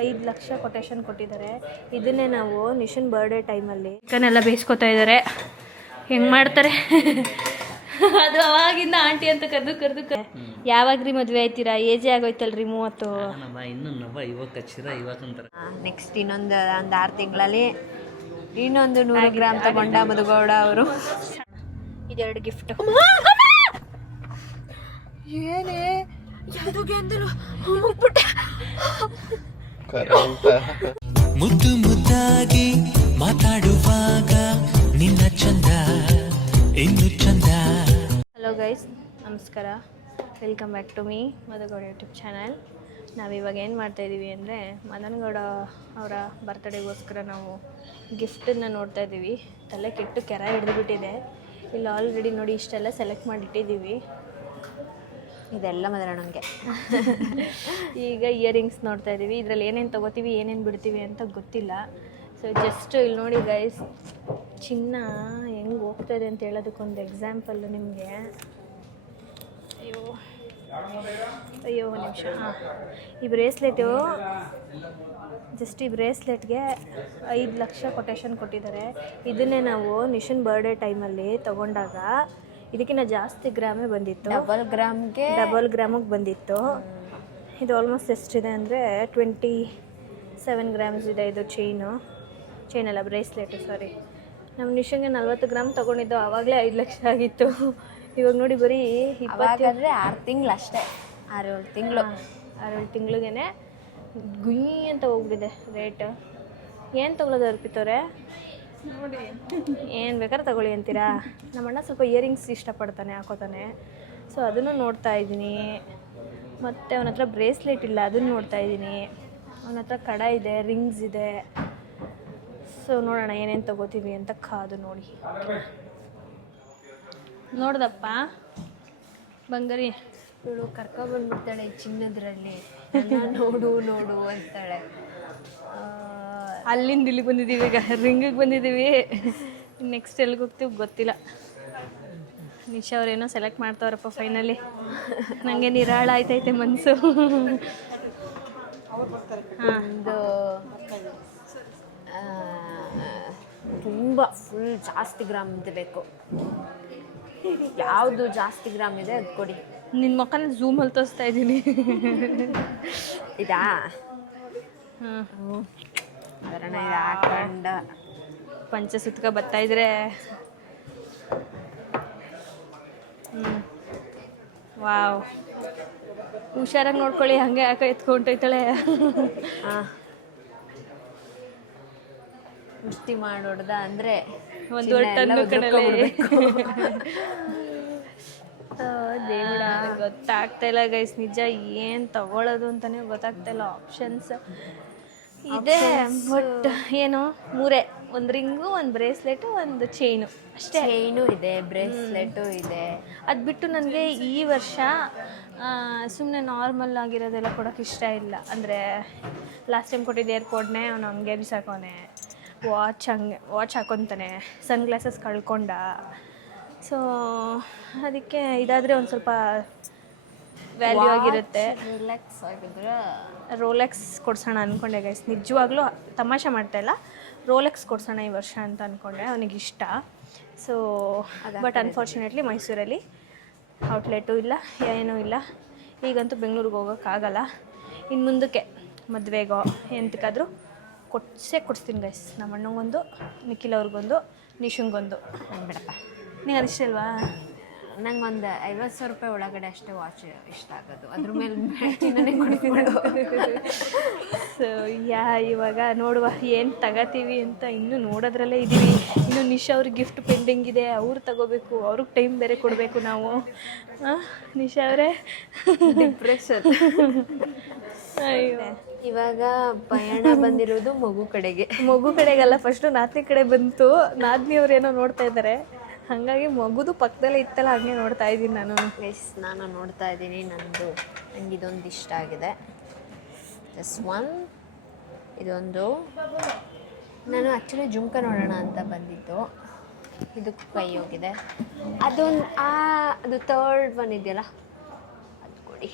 5 lakh quotation ಕೊಟ್ಟಿದ್ದಾರೆ. ಇದನ್ನೇ ನಾವು ನಿಶನ್ ಬರ್ಡೇ ಟೈಮಲ್ಲಿ ಚಿಕನ್ ಎಲ್ಲ ಬೇಯಿಸ್ಕೊತಾ ಇದ್ದಾರೆ. ಹೆಂಗೆ ಮಾಡ್ತಾರೆ ಅದು ಅವಾಗಿಂದ ಆಂಟಿ ಅಂತ ಕರೆದು ಯಾವಾಗ್ರಿ ಮದುವೆ ಆಯ್ತೀರಾ? ಏಜೇ ಆಗೋಯ್ತಲ್ರಿ 30. ನೆಕ್ಸ್ಟ್ ಇನ್ನೊಂದು 6 ತಿಂಗಳಲ್ಲಿ ಇನ್ನೊಂದು 100 ಗ್ರಾಮ್ ತಗೊಂಡ ಮಧುಗೌಡ ಅವರು. ಇದೆರಡು ಗಿಫ್ಟ್. ಏನೇ ಯಾವುದಕ್ಕೆ ಅಂದರು ಮುದ್ದು ಮುದ್ದಾಗಿ ಮಾತಾಡುವಾಗ ನಿನ್ನ ಚಂದ ಇನ್ನು ಚಂದ. ಹಲೋ ಗೈಸ್, ನಮಸ್ಕಾರ. Welcome back to me Madhu Gowda YouTube channel. ನಾವಿವಾಗ ಏನು ಮಾಡ್ತಾಯಿದ್ದೀವಿ ಅಂದರೆ ಮದನಗೌಡ ಅವರ ಬರ್ತ್ಡೇಗೋಸ್ಕರ ನಾವು ಗಿಫ್ಟನ್ನು ನೋಡ್ತಾ ಇದ್ದೀವಿ. ತಲೆ ಕೆಟ್ಟು ಕೆರ ಹಿಡಿದುಬಿಟ್ಟಿದೆ. ಇಲ್ಲಿ ಆಲ್ರೆಡಿ ನೋಡಿ ಇಷ್ಟೆಲ್ಲ ಸೆಲೆಕ್ಟ್ ಮಾಡಿ ಇಟ್ಟಿದ್ದೀವಿ. ಇದೆಲ್ಲ ಮದನಣ್ಣಂಗೆ. ಈಗ ಇಯರಿಂಗ್ಸ್ ನೋಡ್ತಾ ಇದ್ದೀವಿ. ಇದರಲ್ಲಿ ಏನೇನು ತೊಗೋತೀವಿ ಏನೇನು ಬಿಡ್ತೀವಿ ಅಂತ ಗೊತ್ತಿಲ್ಲ. ಸೊ ಜಸ್ಟ್ ಇಲ್ಲಿ ನೋಡಿ ಗೈಸ್, ಚಿನ್ನ ಹೆಂಗೆ ಹೋಗ್ತಾಯಿದೆ ಅಂತ ಹೇಳೋದಕ್ಕೊಂದು ಎಕ್ಸಾಂಪಲ್ಲು ನಿಮಗೆ. ಅಯ್ಯೋ ಒಂದು ನಿಮಿಷ. ಹಾಂ, ಈ ಬ್ರೇಸ್ಲೆಟು ಈ ಬ್ರೇಸ್ಲೆಟ್ಗೆ 5 ಲಕ್ಷ ಕೊಟೇಶನ್ ಕೊಟ್ಟಿದ್ದಾರೆ. ಇದನ್ನೇ ನಾವು ನಿಶನ್ ಬರ್ಡೇ ಟೈಮಲ್ಲಿ ತೊಗೊಂಡಾಗ ಇದಕ್ಕಿಂತ ಜಾಸ್ತಿ ಗ್ರಾಮೇ ಬಂದಿತ್ತು. ಡಬಲ್ ಗ್ರಾಮಿಗೆ ಬಂದಿತ್ತು. ಇದು ಆಲ್ಮೋಸ್ಟ್ ಎಷ್ಟಿದೆ ಅಂದರೆ 27 ಗ್ರಾಮ್ಸ್ ಇದೆ. ಇದು ಚೈನಲ್ಲ, ಬ್ರೇಸ್ಲೆಟು, ಸಾರಿ. ನಮ್ಮ ನಿಶನ್ಗೆ 40 ಗ್ರಾಮ್ ತೊಗೊಂಡಿದ್ದು. ಆವಾಗಲೇ 5 ಲಕ್ಷ ಆಗಿತ್ತು. ಇವಾಗ ನೋಡಿ ಬರೀ 20 6 ತಿಂಗಳು ಅಷ್ಟೇ, 6-7 ತಿಂಗಳು. 6-7 ತಿಂಗಳಿಗೇ ಗುಯ್ ಅಂತ ಹೋಗ್ಬಿಟ್ಟಿದೆ ರೇಟ್. ಏನು ತೊಗೊಳೋದು ಅರ್ಪಿತವ್ರೆ? ನೋಡಿ, ಏನು ಬೇಕಾದ್ರೆ ತಗೊಳ್ಳಿ ಅಂತೀರಾ? ನಮ್ಮಣ್ಣ ಸ್ವಲ್ಪ ಇಯರಿಂಗ್ಸ್ ಇಷ್ಟಪಡ್ತಾನೆ, ಹಾಕೋತಾನೆ. ಸೊ ಅದನ್ನು ನೋಡ್ತಾ ಇದ್ದೀನಿ. ಮತ್ತು ಅವನ ಹತ್ರ ಬ್ರೇಸ್ಲೆಟ್ ಇಲ್ಲ, ಅದನ್ನು ನೋಡ್ತಾ ಇದ್ದೀನಿ. ಅವನ ಹತ್ರ ಕಡ ಇದೆ, ರಿಂಗ್ಸ್ ಇದೆ. ಸೊ ನೋಡೋಣ ಏನೇನು ತೊಗೋತೀವಿ ಅಂತ ಕಾದು ನೋಡಿ. ನೋಡ್ದಪ್ಪ ಬಂಗಾರಿ ಇವಳು ಕರ್ಕೊಬಂದ್ಬಿಡ್ತಾಳೆ ಚಿನ್ನದ್ರಲ್ಲಿ. ನೋಡು ಅಂತಾಳೆ. ಅಲ್ಲಿಂದ ಇಲ್ಲಿಗೆ ಬಂದಿದ್ದೀವಿ. ಈಗ ರಿಂಗಿಗೆ ಬಂದಿದ್ದೀವಿ. ನೆಕ್ಸ್ಟ್ ಎಲ್ಲಿಗೆ ಹೋಗ್ತೀವಿ ಗೊತ್ತಿಲ್ಲ. ನಿಶಾ ಅವ್ರೇನೋ ಸೆಲೆಕ್ಟ್ ಮಾಡ್ತಾವ್ರಪ್ಪ ಫೈನಲಿ. ನನಗೆ ನಿರಾಳ ಆಯ್ತೈತೆ ಮನಸ್ಸು. ಒಂದು ತುಂಬ ಫುಲ್ ಜಾಸ್ತಿ ಗ್ರಾಮ್ ಬೇಕು. ಯಾವುದು ಜಾಸ್ತಿ ಗ್ರಾಮ್ ಇದೆ ಅದು ಕೊಡಿ. ನಿನ್ನ ಮಕ್ಕನ ಝೂಮಲ್ಲಿ ತೋರಿಸ್ತಾ ಇದ್ದೀನಿ. ಇದಾ? ಅದನ್ನ ಇದು ಹಾಕೊಂಡು ಪಂಚ ಸುತ್ಕ ಬರ್ತಾಯಿದ್ರೆ. ವಾವ್, ಹುಷಾರಾಗಿ ನೋಡ್ಕೊಳ್ಳಿ, ಹಂಗೆ ಯಾಕೆ ಎತ್ಕೊಂಡೋಯ್ತಾಳೆ. ಮುಷ್ಟಿ ಮಾಡೋಡ್ದ ಅಂದರೆ ಒಂದು ಟನ್ನು ಕಡಲೆ. ದೇವಡ ಗೊತ್ತಾಗ್ತಾ ಇಲ್ಲ ಗೈಸ್, ನಿಜ ಏನು ತಗೊಳ್ಳೋದು ಅಂತಲೇ ಗೊತ್ತಾಗ್ತಾ ಇಲ್ಲ. ಆಪ್ಷನ್ಸ್ ಇದೆ ಬಟ್ ಏನು 3: ಒಂದು ರಿಂಗು, ಒಂದು ಬ್ರೇಸ್ಲೆಟು, ಒಂದು ಚೈನು ಅಷ್ಟೇ. ಚೈನು ಇದೆ, ಬ್ರೇಸ್ಲೆಟು ಇದೆ. ಅದು ಬಿಟ್ಟು ನನಗೆ ಈ ವರ್ಷ ಸುಮ್ಮನೆ ನಾರ್ಮಲ್ ಆಗಿರೋದೆಲ್ಲ ಕೊಡೋಕೆ ಇಷ್ಟ ಇಲ್ಲ. ಅಂದರೆ ಲಾಸ್ಟ್ ಟೈಮ್ ಕೊಟ್ಟಿದ್ದು ಏರ್ಪೋರ್ಟ್ನೇ ಅವನು ಹಂಗೆ ಬಿಸಾಕೋನೆ. ವಾಚ್ ಹಾಕೊತಾನೆ, ಸನ್ ಗ್ಲಾಸಸ್ ಕಳ್ಕೊಂಡ. ಸೊ ಅದಕ್ಕೆ ಇದಾದರೆ ಒಂದು ಸ್ವಲ್ಪ ವ್ಯಾಲ್ಯೂ ಆಗಿರುತ್ತೆ. ರಿಲ್ಯಾಕ್ಸ್ ಆಗಿದ್ರೆ ರೋಲೆಕ್ಸ್ ಕೊಡ್ಸೋಣ ಅಂದ್ಕೊಂಡೆ ಗೈಸ್. ನಿಜವಾಗ್ಲೂ ತಮಾಷೆ ಮಾಡ್ತಾಯಿಲ್ಲ, ರೋಲೆಕ್ಸ್ ಕೊಡ್ಸೋಣ ಈ ವರ್ಷ ಅಂತ ಅಂದ್ಕೊಂಡೆ. ಅವನಿಗಿಷ್ಟ. ಸೊ ಬಟ್ ಅನ್ಫಾರ್ಚುನೇಟ್ಲಿ ಮೈಸೂರಲ್ಲಿ ಔಟ್ಲೆಟು ಇಲ್ಲ, ಏನೂ ಇಲ್ಲ. ಈಗಂತೂ ಬೆಂಗಳೂರಿಗೆ ಹೋಗೋಕ್ಕಾಗಲ್ಲ. ಇನ್ನು ಮುಂದಕ್ಕೆ ಮದುವೆಗೋ ಎಂತಕ್ಕಾದರೂ ಕೊಡಿಸ್ತೀನಿ ಗೈಸ್. ನಮ್ಮ ಅಣ್ಣಂಗೊಂದು, ನಿಖಿಲ್ ಅವ್ರಿಗೊಂದು, ನಿಶುಂಗೊಂದು. ಬಿಡಪ್ಪ, ನಿಂಗೆ ಅದು ಇಷ್ಟ ಅಲ್ವಾ? ನಂಗೊಂದು 50,000 ರೂಪಾಯಿ ಒಳಗಡೆ ಅಷ್ಟೇ ವಾಚ್ ಇಷ್ಟ ಆಗೋದು. ಅದ್ರ ಮೇಲೆ ಕೊಡ್ಕೊಂಡು. ಸೊ ಇವಾಗ ನೋಡುವ ಏನು ತಗೋತೀವಿ ಅಂತ. ಇನ್ನೂ ನೋಡೋದ್ರಲ್ಲೇ ಇದ್ದೀವಿ. ಇನ್ನು ನಿಶಾ ಅವ್ರಿಗೆ ಗಿಫ್ಟ್ ಪೆಂಡಿಂಗ್ ಇದೆ, ಅವ್ರು ತಗೋಬೇಕು. ಅವ್ರಿಗೆ ಟೈಮ್ ಬೇರೆ ಕೊಡಬೇಕು ನಾವು. ನಿಶಾ ಅವರೇ ಡಿಪ್ರೆಷನ್. ಅಯ್ಯೋ, ಇವಾಗ ಪಯಣ ಬಂದಿರೋದು ಮಗು ಕಡೆಗಲ್ಲ, ಫಸ್ಟು ನಾದ್ನಿ ಕಡೆ ಬಂತು. ನಾದ್ನಿ ಅವ್ರು ಏನೋ ನೋಡ್ತಾ ಇದ್ದಾರೆ, ಹಾಗಾಗಿ ಮಗುದು ಪಕ್ಕದಲ್ಲೇ ಇತ್ತಲ್ಲ, ಹಾಗೆ ನೋಡ್ತಾ ಇದ್ದೀನಿ ನಾನು. ನಾನು ನೋಡ್ತಾ ಇದ್ದೀನಿ. ನಂಗೆ ಇದೊಂದು ಇಷ್ಟ ಆಗಿದೆ. ಇದೊಂದು ನಾನು ಆ್ಯಕ್ಚುಲಿ ಜುಮ್ಕ ನೋಡೋಣ ಅಂತ ಬಂದಿದ್ದು. ಇದಕ್ಕೆ ಕೈ ಹೋಗಿದೆ. ಅದು 3rd ಒನ್ ಇದೆಯಲ್ಲ, ಅದು ಕೊಡಿ.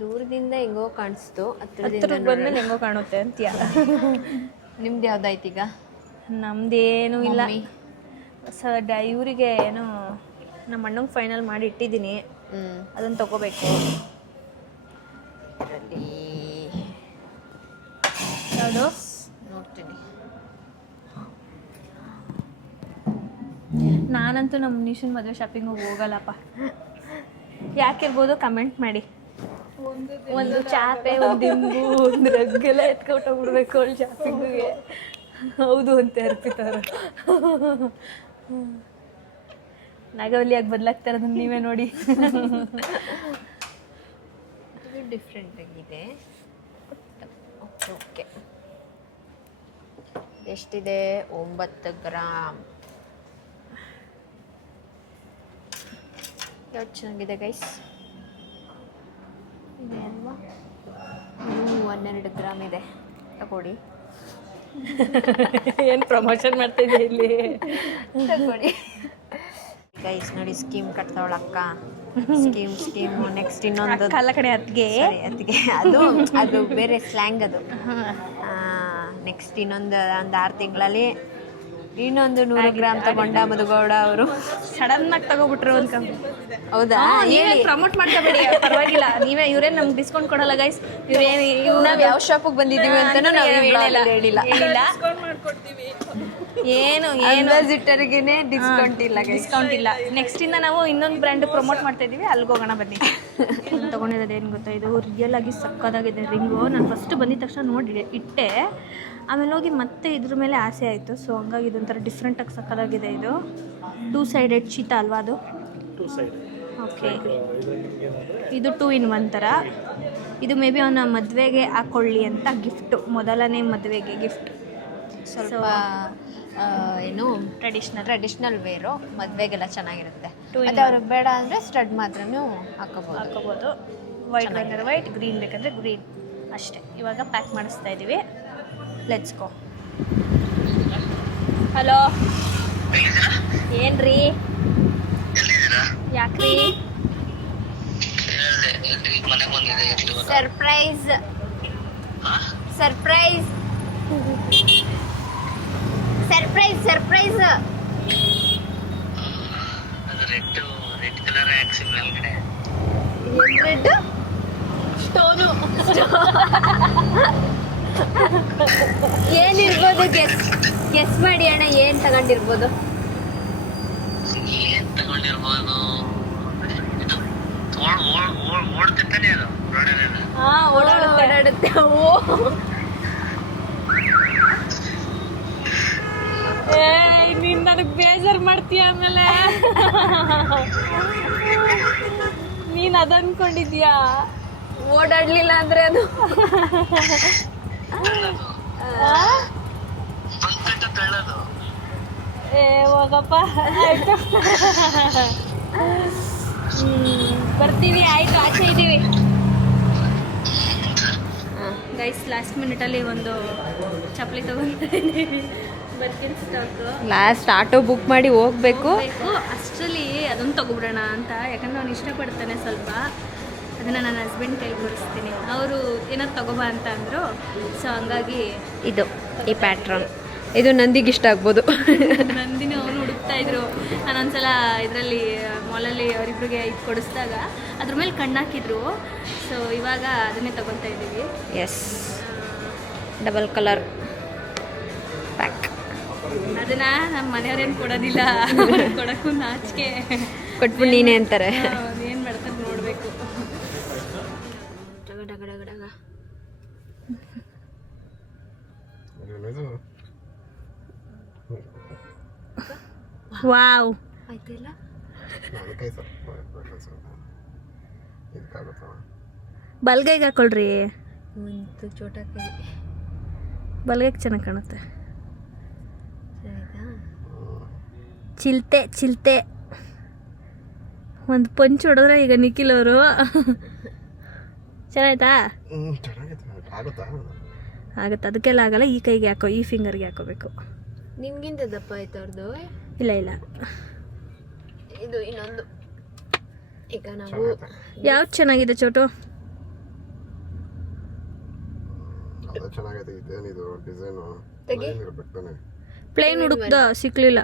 ದೂರದಿಂದ ಹೆಂಗೋ ಕಾಣಿಸ್ತು, ಹತ್ರಕ್ಕೆ ಬಂದ್ಮೇಲೆ ಹೆಂಗೋ ಕಾಣುತ್ತೆ ಅಂತೀಯ. ನಿಮ್ದು ಯಾವ್ದಾಯ್ತು ಈಗ? ನಮ್ದೇನು ಇಲ್ಲ. ಇವರಿಗೆ ಏನು ನಮ್ಮ ಅಣ್ಣಂಗೆ ಫೈನಲ್ ಮಾಡಿ ಇಟ್ಟಿದ್ದೀನಿ, ಅದನ್ನು ತಗೋಬೇಕು. ಯಾವುದು ನೋಡ್ತೀನಿ. ನಾನಂತೂ ನಮ್ಮ ನಿಶನ್ ಮದುವೆ ಶಾಪಿಂಗ್ ಹೋಗಲ್ಲಪ್ಪ. ಯಾಕಿರ್ಬೋದು ಕಮೆಂಟ್ ಮಾಡಿ. ಒಂದು ಚಾಪೆ, ಒಂದು ದಿಂಬು, ಒಂದು ರಗ್ಗೆಲ್ಲ ಎತ್ಕೊಟ್ಟೋಗ್ಬಿಡ್ಬೇಕು ಅವಳು ಶಾಪಿಂಗಿಗೆ. ಹೌದು ಅಂತ ಅರ್ಪಿತಾರ. ನಾಗವಲ್ಲಿಯಾಗಿ ಬದಲಾಗ್ತಾ ಇರೋದನ್ನ ನೀವೇ ನೋಡಿ. ಇದು ಡಿಫ್ರೆಂಟ್ ಆಗಿದೆ. ಓಕೆ, ಎಷ್ಟಿದೆ? 9 ಗ್ರಾಮ್. ಯಾವ್ದು ಚೆನ್ನಾಗಿದೆ ಗೈಸ್? ಇದೆ ಅಲ್ವಾ? 12 ಗ್ರಾಮ್ ಇದೆ, ತಗೊಳ್ಳಿ. ಏನು ಪ್ರಮೋಷನ್ ಮಾಡ್ತಿದ್ದೆ ಇಲ್ಲಿ? ತಗೊಳ್ಳಿ ಗೈಸ್. ನೋಡಿ, ಸ್ಕೀಮ್ ಕಟ್ತಾವಳ ಅಕ್ಕ. ಸ್ಕೀಮು ನೆಕ್ಸ್ಟ್ ಇನ್ನೊಂದು ಕಾಲ ಕಡೆ ಅತ್ತಿಗೆ ಅದು ಬೇರೆ ಸ್ಲ್ಯಾಂಗ್ ಅದು. ನೆಕ್ಸ್ಟ್ ಒಂದು 6 ತಿಂಗಳಲ್ಲಿ ಇನ್ನೊಂದು 100 ಗ್ರಾಮ್ ತಗೊಂಡ ಮಧುಗೌಡ ಅವರು. ಸಡನ್ ಆಗಿ ತಗೋಬಿಟ್ರು ಅಂತ. ಹೌದಾ? ಪ್ರಮೋಟ್ ಮಾಡ್ಕೋಬೇಡಿ, ಪರವಾಗಿಲ್ಲ. ನೀವೇ ಇವರೇ ನಮ್ಗೆ ಡಿಸ್ಕೌಂಟ್ ಕೊಡಲ್ಲ ಗೈಸ್. ನಾವು ಯಾವ ಶಾಪಿಗೆ ಬಂದಿದ್ದೀವಿ ಅಂತ ನಾವು ಹೇಳಿಲ್ಲ. ಏನು ವಿಸಿಟರ್ಗೆನೆ ಡಿಸ್ಕೌಂಟ್ ಇಲ್ಲ, ಡಿಸ್ಕೌಂಟ್ ಇಲ್ಲ. ನೆಕ್ಸ್ಟ್ ಇಂದ ನಾವು ಇನ್ನೊಂದು ಬ್ರ್ಯಾಂಡ್ ಪ್ರಮೋಟ್ ಮಾಡ್ತಾ ಇದೀವಿ, ಅಲ್ಲಿಗೆ ಹೋಗೋಣ ಬನ್ನಿ. ತಗೊಂಡಿರೋದು ಏನು ಗೊತ್ತಾ, ಇದು ರಿಯಲ್ ಆಗಿ ಸಕ್ಕದಾಗಿದೆ ರಿಂಗು. ನಾನು ಫಸ್ಟ್ ಬಂದಿದ ತಕ್ಷಣ ನೋಡಿ ಇಟ್ಟೆ, ಆಮೇಲೆ ಹೋಗಿ ಮತ್ತೆ ಇದ್ರ ಮೇಲೆ ಆಸೆ ಆಯಿತು. ಸೊ ಹಂಗಾಗಿ ಇದೊಂಥರ ಡಿಫ್ರೆಂಟಾಗಿ ಸಕ್ಕದಾಗಿದೆ. ಇದು 2 ಸೈಡೆಡ್ ಚೀತಾ ಅಲ್ವಾ ಅದು? ಓಕೆ, ಇದು 2 in 1 ಥರ. ಇದು ಮೇ ಬಿ ಅವನ ಮದುವೆಗೆ ಹಾಕೊಳ್ಳಿ ಅಂತ ಗಿಫ್ಟು, ಮೊದಲನೇ ಮದುವೆಗೆ ಗಿಫ್ಟ್. ಸ್ವಲ್ಪ ಏನು ಟ್ರೆಡಿಷ್ನಲ್ ವೇರು, ಮದುವೆಗೆಲ್ಲ ಚೆನ್ನಾಗಿರುತ್ತೆ. ಮತ್ತು ಅವ್ರಿಗೆ ಬೇಡ ಅಂದರೆ ಸ್ಟಡ್ ಮಾತ್ರನೂ ಹಾಕೋಬೋದು. ವೈಟ್ ಬೇಕಂದ್ರೆ ವೈಟ್, ಗ್ರೀನ್ ಬೇಕಂದರೆ ಗ್ರೀನ್, ಅಷ್ಟೇ. ಇವಾಗ ಪ್ಯಾಕ್ ಮಾಡಿಸ್ತಾ ಇದ್ದೀವಿ. Let's go. ಹಲೋ, ಏನ್ರಿ? ಯಾಕ್ರಿ? Surprise surprise surprise surprise. Red colour oxy ಮೇಲ್ಗಡೆ ರೆಡ್ ಸ್ಟೋನು. ಏನಿರ್ಬೋದು? ಗೆಸ್ ಮಾಡಿ ಅಣ್ಣ, ಏನ್ ತಗೊಂಡಿರ್ಬೋದು? ಏನ್ ತಗೊಂಡಿರ್ಬೋದು? ಇದು ಓಡ್ತಿರ್ತಾನೆ ಅದು ಓಡಾಡುತ್ತೆ. ನೀನ್ ನನಗೆ ಬೇಜಾರು ಮಾಡ್ತೀಯ ಆಮೇಲೆ. ನೀನ್ ಅದನ್ಕೊಂಡಿದ್ಯಾ? ಓಡಾಡ್ಲಿಲ್ಲ ಅಂದ್ರೆ ಅದು ಹೋಗಪ್ಪ. ಆಯ್ತು, ಬರ್ತೀವಿ. ಆಯ್ತು, ಆಚೆ ಇದ್ದೀವಿ ಗೈಸ್. ಲಾಸ್ಟ್ ಮಿನಿಟಲ್ಲಿ ಒಂದು ಚಪ್ಪಲಿ ತಗೊಂತ ಇದ್ದೀವಿ. ಬರ್ಕಿನ್ ಸ್ಟಾಕು. ಲಾಸ್ಟ್ ಆಟೋ ಬುಕ್ ಮಾಡಿ ಹೋಗ್ಬೇಕು. ಅಷ್ಟರಲ್ಲಿ ಅದೊಂದು ತಗೊಬಿಡೋಣ ಅಂತ, ಯಾಕಂದ್ರೆ ಅವ್ನು ಇಷ್ಟಪಡ್ತಾನೆ ಸ್ವಲ್ಪ. ಅದನ್ನು ನನ್ನ ಹಸ್ಬೆಂಡ್ ಕೈಗೆ ಬರೆಸ್ತೀನಿ. ಅವರು ಏನಾದ್ರು ತಗೋಬಾ ಅಂತ ಅಂದರು. ಸೊ ಹಂಗಾಗಿ ಈ ಪ್ಯಾಟ್ರನ್ ಇದು ನಂದಿಗೆ ಇಷ್ಟ ಆಗ್ಬೋದು. ನಂದಿನಿ ಅವನು ಹುಡುಕ್ತಾ ಇದ್ರು. ನಾನೊಂದ್ಸಲ ಇದರಲ್ಲಿ ಮಾಲಲ್ಲಿ ಅವರಿಬ್ರಿಗೆ ಇದು ಕೊಡಿಸಿದಾಗ ಅದ್ರ ಮೇಲೆ ಕಣ್ಣಾಕಿದ್ರು. ಸೊ ಇವಾಗ ಅದನ್ನೇ ತಗೊತಾ ಇದ್ದೀವಿ. Yes, double colour pack. ಅದನ್ನ ನಮ್ಮ ಮನೆಯವ್ರೇನು ಕೊಡೋದಿಲ್ಲ, ಕೊಡೋಕ್ಕೂ ನಾಚಿಕೆ. ಕೊಟ್ಬಿಟ್ಟು ನೀನೇ ಅಂತಾರೆ. ಏನು ಮಾಡ್ತಾರೆ ನೋಡಬೇಕು. ವಾವ್, ಆಯ್ತಿಲ್ಲ? ಬಲ್ಗೈಗೆ ಹಾಕೊಳ್ರಿ. ಒಂದು ಚೋಟಾ ಕೈ ಬಲ್ಗೈಗೆ ಚೆನ್ನಾಗಿ ಕಾಣುತ್ತೆ. ಚಿಲ್ತೆ ಒಂದು ಪಂಚ್ ಹೊಡೆದ್ರೆ ಈಗ ನಿಖಿಲ್ ಅವರು. ಚೆನ್ನಾಯ್ತಾ? ಆಗುತ್ತೆ, ಅದಕ್ಕೆಲ್ಲ ಆಗಲ್ಲ. ಈ ಕೈಗೆ ಹಾಕೋ, ಈ ಫಿಂಗರ್ಗೆ ಹಾಕೋಬೇಕು. ನಿನ್ಗಿಂತ ದಪ್ಪ ಆಯ್ತು ಅವ್ರದ್ದು? ಇಲ್ಲ, ಇದು ಇನ್ನೊಂದು. ಈಗ ನಾವು ಯಾವ್ದು ಚೆನ್ನಾಗಿದೆ ಚೋಟು? ಅದು ಚೆನ್ನಾಗೈತೆ. ಇದೇನಿದು ಡಿಸೈನು ಇರ್ಬೇಕು ತಾನೆ. ಪ್ಲೇನ್ ಹುಡುಕ್ದ ಸಿಕ್ಲಿಲ್ಲ,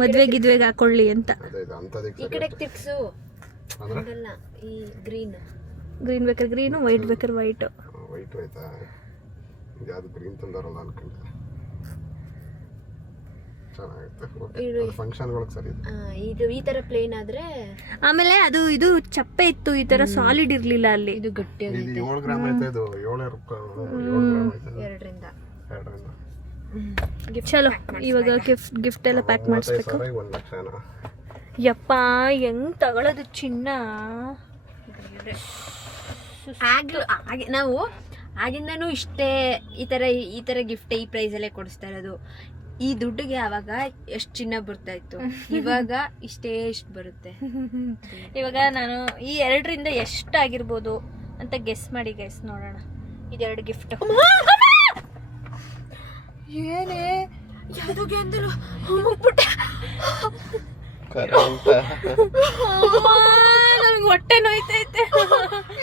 ಮದ್ವೆಗೆ ಹಾಕೊಳ್ಳಿ ಅಂತ. ಅದೇ ಇದು ಅಂಥದಕ್ಕೆ ಈ ಕಡೆಗೆ ತಿರ್ಗ್ಸು. ಅಂದ್ರೆ ಅಲ್ಲ, ಈ ಗ್ರೀನ್ ಗ್ರೀನ್ ಬೇಕಾದ್ರೆ ಗ್ರೀನು, ವೈಟ್ ಬೇಕಾದ್ರೆ ವೈಟು. ವೈಟ್ ಆಯ್ತಾ? ಇದು ಯಾವುದು ಗ್ರೀನ್ ತಂದಾರಲ್ಲ ಅನ್ಕೊಂಡೆ. ಚೆನ್ನಾಗಿರುತ್ತೆ. ಫಂಕ್ಷನ್ಗಳಿಗೆ ಸರಿ ಇದೆ. ಇದು ಈ ತರ ಪ್ಲೇನ್ ಆದ್ರೆ. ಆಮೇಲೆ ಅದು ಇದು ಚಪ್ಪೆ ಇತ್ತು, ಈ ತರ ಸಾಲಿಡ್ ಇರ್ಲಿಲ್ಲ ಅಲ್ಲಿ. ಇದು ಗಟ್ಟಿ ಇದು 7 ಗ್ರಾಮ್ ಐತೆ. ಇದು 7 ಗ್ರಾಮ್ ಐತೆ. 2ರಿಂದ. ಚಲೋ ಇವಾಗ ಗಿಫ್ಟ್ ಎಲ್ಲ ಪ್ಯಾಕ್ ಮಾಡಿಸ್ಬೇಕು. 1 ಲಕ್ಷನಾ? ಯಪ್ಪ ಹೆಂಗ್ ತಗೊಳ್ಳೋದು ಚಿನ್ನ. ನಾವು ಆಗಿಂದನೂ ಇಷ್ಟೇ ಈ ತರ ಗಿಫ್ಟ್ ಈ ಪ್ರೈಸಲ್ಲೇ ಕೊಡಿಸ್ತಾ ಇರೋದು. ಈ ದುಡ್ಡಿಗೆ ಅವಾಗ ಎಷ್ಟು ಚಿನ್ನ ಬರ್ತಾ ಇತ್ತು, ಇವಾಗ ಇಷ್ಟು ಬರುತ್ತೆ. ಇವಾಗ ನಾನು ಈ 2ರಿಂದ ಎಷ್ಟಾಗಿರ್ಬೋದು ಅಂತ ಗೆಸ್ ಮಾಡಿ ಗೈಸ್, ನೋಡೋಣ. ಇದೆರಡು ಗಿಫ್ಟ್. ಏನೇ ಯಾವುದಕ್ಕೆ ಅಂದರು ನನಗೆ ಹೊಟ್ಟೆ ನೋಯ್ತೈತೆ.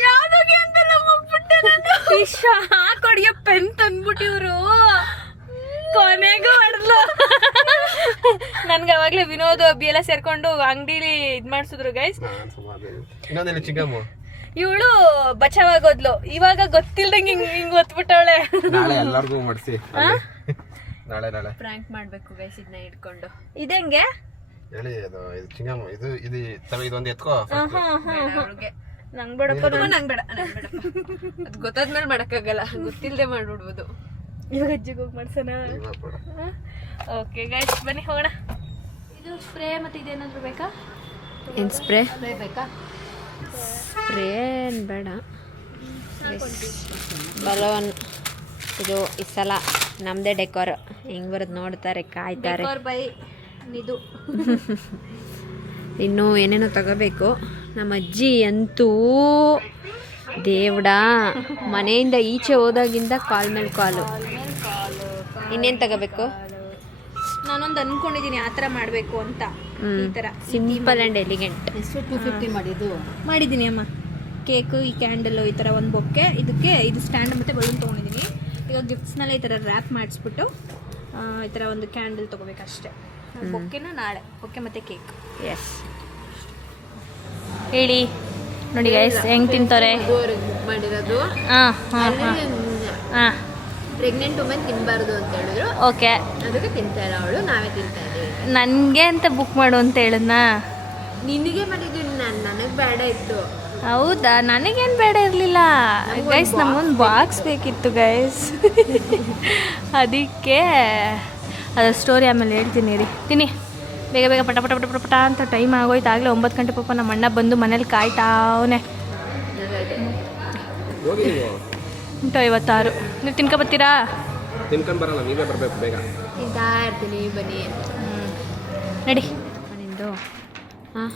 ಯಾವುದಕ್ಕೆ ಅಂದಲ್ಲ ಹಾಕೊಡಿಯ ಪೆನ್ ತಂದ್ಬಿಟ್ಟು ಇವರು ಕೊನೆಗೂ ಹೊಡೆದ್ಲು. ನನ್ಗೆ ಅವಾಗ್ಲೇ ವಿನೋದ್ ಅಬ್ಬಿ ಎಲ್ಲ ಸೇರ್ಕೊಂಡು ಅಂಗಡಿಲಿ ಇದ್ ಮಾಡ್ಸಿದ್ರು ಗೈಸ್. ಇವಳು ಬಚಾವಾಗೋದ್ಲು, ಇವಾಗ ಗೊತ್ತಿಲ್ದಂಗೆ ಹಿಂಗ್ ಒತ್ಬಿಟ್ಟವಳೆ. ಎಲ್ಲಾರ್ಗು ಮಾಡಿಸಿ ನಾಳೆ ಪ್ರಾಂಕ್ ಮಾಡ್ಬೇಕು ಗೈಸ್ ಇದನ್ನ ಇಟ್ಕೊಂಡು. ಇದಂಗೆ ಹೇಳಿ ಅದು ಇದು ಚಿಂಗಮ್ಮ ಇದು ಇದು ಇದೊಂದು ಎತ್ಕೋ. ನಂಗ್ ಬೇಡಪ್ಪ, ನಂಗ್ ಬೇಡ ಅದು ಗೊತ್ತಾದ್ಮೇಲೆ ಮಾಡಕ್ಕಾಗಲ್ಲ, ಗೊತ್ತಿಲ್ದೆ ಮಾಡ್ಬಿಡ್ಬೋದು. ಇವಾಗ ಅಜ್ಜಿಗೆ ಹೋಗಿ ಮಾಡ್ಸೋಣ. ಓಕೆ ಗೈಸ್ ಬನ್ನಿ ಹೋಗೋಣ. ಇದು ಸ್ಪ್ರೇ ಮತ್ತೆ ಇದೇನಾದ್ರು ಬೇಕಾ? ಏನು ಸ್ಪ್ರೇ ಬೇಕಾ? ಸ್ಪ್ರೇ ಏನು ಬೇಡ. ಬಲೂನ್ ಇದು ಈ ಸಲ ನಮ್ಮದೇ ಡೆಕೋರ್ ಹೆಂಗೆ ಬರೋದು ನೋಡ್ತಾರೆ, ಕಾಯ್ತಾರೆ. ಬೈ ಇದು ಇನ್ನೂ ಏನೇನೋ ತಗೋಬೇಕು. ನಮ್ಮ ಅಜ್ಜಿ ಅಂತೂ ದೇವ್ಡ ಮನೆಯಿಂದ ಈಚೆ ಹೋದಾಗಿಂದ ಕಾಲ್ ಮೇಲೆ ಕಾಲು. ಇನ್ನೇನು ತಗೋಬೇಕು? ನಾನೊಂದು ಅನ್ಕೊಂಡಿದ್ದೀನಿ ಆ ಥರ ಮಾಡಬೇಕು ಅಂತ. ಈ ಥರ ಸಿಂಪಲ್ ಆ್ಯಂಡ್ ಎಲಿಗೆಂಟ್. 250 ಮಾಡಿದ್ದೀನಿ ಅಮ್ಮ. ಕೇಕು, ಈ ಕ್ಯಾಂಡಲ್ಲು, ಈ ಥರ ಒಂದು ಬೊಕ್ಕೆ, ಇದಕ್ಕೆ ಇದು ಸ್ಟ್ಯಾಂಡ್ ಮತ್ತು ಬಲೂನ್ ತೊಗೊಂಡಿದ್ದೀನಿ. ಈಗ ಗಿಫ್ಟ್ಸ್ನೆಲ್ಲ ಈ ಥರ ರ್ಯಾಪ್ ಮಾಡಿಸ್ಬಿಟ್ಟು ಈ ಥರ ಒಂದು ಕ್ಯಾಂಡಲ್ ತೊಗೋಬೇಕಷ್ಟೆ. ಬೊಕ್ಕೆನ ನಾಳೆ, ಬೊಕ್ಕೆ ಮತ್ತು ಕೇಕ್. ಎಸ್ ಹೇಳಿ ನೋಡಿ ಗೈಸ್ ಹೆಂಗೆ ತಿಂತಾರೆ. ಮಾಡಿರೋದು ಪ್ರೆಗ್ನೆಂಟ್ ವುಮೆನ್ ತಿನ್ನಬಾರ್ದು ಅಂತ ಹೇಳಿದ್ರು. ಓಕೆ, ಅದಕ್ಕೆ ತಿಂತಾ ಇಲ್ಲ ಅವಳು, ನಾವೇ ತಿಂತಾ ಇದ್ದೀವಿ. ನನಗೆ ಅಂತ ಬುಕ್ ಮಾಡು ಅಂತ ಹೇಳಿದ್ನಾ? ನಿನಗೆ ಮಾಡಿದ್ದೀನಿ ನಾನು, ನನಗೆ ಬೇಡ ಇತ್ತು. ಹೌದಾ? ನನಗೇನು ಬೇಡ ಇರಲಿಲ್ಲ ಗೈಸ್, ನಮಗೊಂದು ಬಾಕ್ಸ್ ಬೇಕಿತ್ತು ಗೈಸ್. ಅದಕ್ಕೆ ಅದು ಸ್ಟೋರಿ ಆಮೇಲೆ ಹೇಳ್ತೀನಿ ರೀ. ತಿನ್ನಿ ಬೇಗ ಬೇಗ ಪಟ ಪಟ ಪಟ ಪಟ ಪಟ ಅಂತ ಟೈಮ್ ಆಗೋಯ್ತು. ಆಗಲೇ 9 ಗಂಟೆ ಪಾಪ ನಮ್ಮ ಅಣ್ಣ ಬಂದು ಮನೇಲಿ ಕಾಯ್ತಾವನೆ. 56 ನೀವು ತಿನ್ಕೊಬತ್ತೀರಾ? ತಿನ್ಕೊಂಡು ಬರಲ್ಲ, ನೀವೇ ಬರಬೇಕು ಬೇಗ. ತಿಂತಾ ಇರ್ತೀನಿ, ಬನ್ನಿ ನಡಿ. ನಿಂದು ಹಾಂ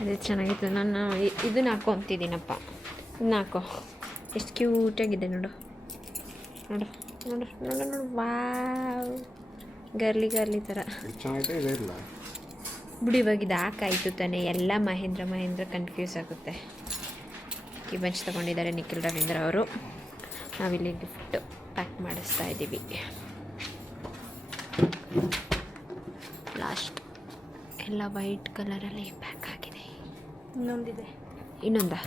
ಅದೇ ಚೆನ್ನಾಗಿತ್ತು. ನಾನು ಇದನ್ನ ಹಾಕೊಂತಿದ್ದೀನಪ್ಪ. ಇದನ್ನ ಹಾಕೋ, ಎಷ್ಟು ಕ್ಯೂಟಾಗಿದೆ ನೋಡು ನೋಡು ನೋಡು ನೋಡು ನೋಡು. ವಾವ್, ಗರ್ಲಿ ಗರ್ಲಿ ಥರ ಬಿಡಿ. ಇವಾಗ ಇದು ಹಾಕಾಯಿತು ತಾನೆ, ಎಲ್ಲ ಮಹೇಂದ್ರ ಕನ್ಫ್ಯೂಸ್ ಆಗುತ್ತೆ. ಕಿಬಂಚ್ ತೊಗೊಂಡಿದ್ದಾರೆ ನಿಖಿಲ್ ರವೀಂದ್ರ ಅವರು. ನಾವಿಲ್ಲಿ ಗಿಫ್ಟ್ ಪ್ಯಾಕ್ ಮಾಡಿಸ್ತಾ ಇದ್ದೀವಿ. ಲಾಸ್ಟ್ ಎಲ್ಲ ವೈಟ್ ಕಲರಲ್ಲಿ ಪ್ಯಾಕ್ ಆಗಿದೆ. ಇನ್ನೊಂದಿದೆ. ಇನ್ನೊಂದಾ?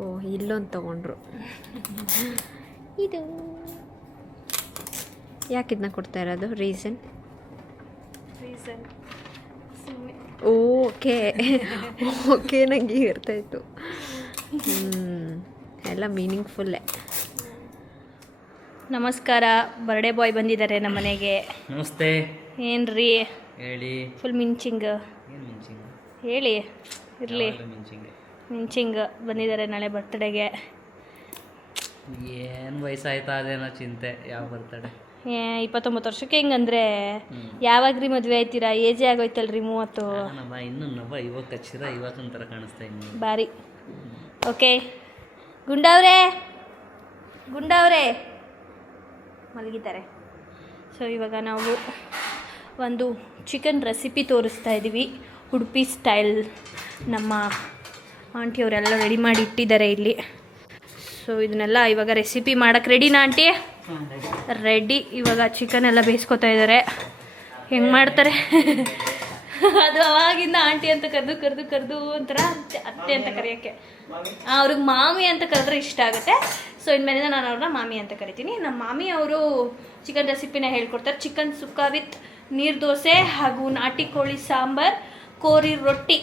ಓ, ಇಲ್ಲೊಂದು ತೊಗೊಂಡ್ರು. ಇದು ಯಾಕೆ ಇದನ್ನ ಕೊಡ್ತಾ ಇರೋದು? ರೀಸನ್ ಓಕೆ ಓಕೆ, ನನಗೆ ಇರ್ತಾಯಿತ್ತು. ಎಲ್ಲ ಮೀನಿಂಗ್ಫುಲ್ಲೇ. ನಮಸ್ಕಾರ, ಬರ್ಡೇ ಬಾಯ್ ಬಂದಿದ್ದಾರೆ ನಮ್ಮ ಮನೆಗೆ. ನಮಸ್ತೆ. ಏನ್ರಿ ಹೇಳಿ. ಫುಲ್ ಮಿಂಚಿಂಗ್ ಹೇಳಿ ಇರಲಿ. ಮಿಂಚಿಂಗ್ ಬಂದಿದ್ದಾರೆ ನಾಳೆ ಬರ್ತಡೆಗೆ. ಏನು ವಯಸ್ಸಾಯ್ತಾ ಅದೇನೋ ಚಿಂತೆ. ಯಾವ ಬರ್ತಡೆ? 29 ವರ್ಷಕ್ಕೆ ಹೆಂಗಂದ್ರೆ ಯಾವಾಗ್ರಿ ಮದುವೆ ಆಯ್ತೀರಾ? ಏಜೇ ಆಗೋಯ್ತಲ್ರಿ 30. ಇನ್ನೂ ಇವಾಗ ಕಚ್ಚಿರ ಇವತ್ತೊಂದು ಥರ ಕಾಣಿಸ್ತಾ ಇನ್ನು ಬಾರಿ. ಓಕೆ, ಗುಂಡವ್ರೆ ಮಲಗಿದ್ದಾರೆ. ಸೊ ಇವಾಗ ನಾವು ಒಂದು ಚಿಕನ್ ರೆಸಿಪಿ ತೋರಿಸ್ತಾ ಇದ್ದೀವಿ, ಉಡುಪಿ ಸ್ಟೈಲ್. ನಮ್ಮ ಆಂಟಿಯವರೆಲ್ಲ ರೆಡಿ ಮಾಡಿ ಇಟ್ಟಿದ್ದಾರೆ ಇಲ್ಲಿ. ಸೊ ಇದನ್ನೆಲ್ಲ ಇವಾಗ ರೆಸಿಪಿ ಮಾಡೋಕ್ಕೆ ರೆಡಿನಾ ಆಂಟಿ? ರೆಡಿ. ಇವಾಗ ಚಿಕನ್ ಎಲ್ಲ ಬೇಯಿಸ್ಕೊತಾ ಇದ್ದಾರೆ. ಹೆಂಗೆ ಮಾಡ್ತಾರೆ ಅದು ಅವಾಗಿಂದ ಆಂಟಿ ಅಂತ ಕರೆದು ಒಂಥರ ಅತ್ತೆ ಅಂತ ಕರೆಯೋಕ್ಕೆ, ಅವ್ರಿಗೆ ಮಾಮಿ ಅಂತ ಕರೆದ್ರೆ ಇಷ್ಟ ಆಗುತ್ತೆ. ಸೊ ಇನ್ಮೇಲಿಂದ ನಾನು ಅವ್ರನ್ನ ಮಾಮಿ ಅಂತ ಕರಿತೀನಿ. ನಮ್ಮ ಮಾಮಿ ಅವರು ಚಿಕನ್ ರೆಸಿಪಿನ ಹೇಳ್ಕೊಡ್ತಾರೆ. ಚಿಕನ್ ಸುಕ್ಕ ವಿತ್ ನೀರು ದೋಸೆ ಹಾಗೂ ನಾಟಿ ಕೋಳಿ ಸಾಂಬಾರ್, ಕೋರಿ ರೊಟ್ಟಿ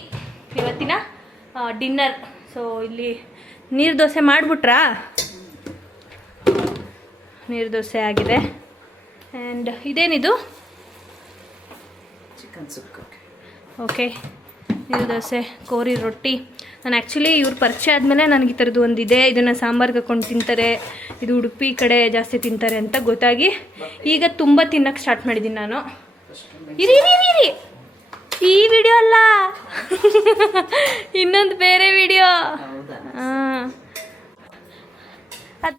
ಇವತ್ತಿನ ಡಿನ್ನರ್. ಸೊ ಇಲ್ಲಿ ನೀರು ದೋಸೆ ಮಾಡಿಬಿಟ್ರಾ? ನೀರು ದೋಸೆ ಆಗಿದೆ. ಆ್ಯಂಡ್ ಇದೇನಿದು? ಚಿಕನ್ ಸುಕ್ಕ. ಓಕೆ, ನೀರು ದೋಸೆ, ಕೋರಿ ರೊಟ್ಟಿ. ನಾನು ಆ್ಯಕ್ಚುಲಿ ಇವ್ರ ಪರಿಚಯ ಆದಮೇಲೆ ನನಗೆ ಈ ಥರದ್ದು ಒಂದಿದೆ, ಇದನ್ನು ಸಾಂಬಾರ್ಗೆ ಹಾಕೊಂಡು ತಿಂತಾರೆ, ಇದು ಉಡುಪಿ ಕಡೆ ಜಾಸ್ತಿ ತಿಂತಾರೆ ಅಂತ ಗೊತ್ತಾಗಿ ಈಗ ತುಂಬ ತಿನ್ನೋಕ್ಕೆ ಸ್ಟಾರ್ಟ್ ಮಾಡಿದ್ದೀನಿ ನಾನು. ಇರಿ ಈ ವಿಡಿಯೋ ಅಲ್ಲ ಇನ್ನೊಂದು ಬೇರೆ ವಿಡಿಯೋ. ಹೌದಾ? ಹಾಂ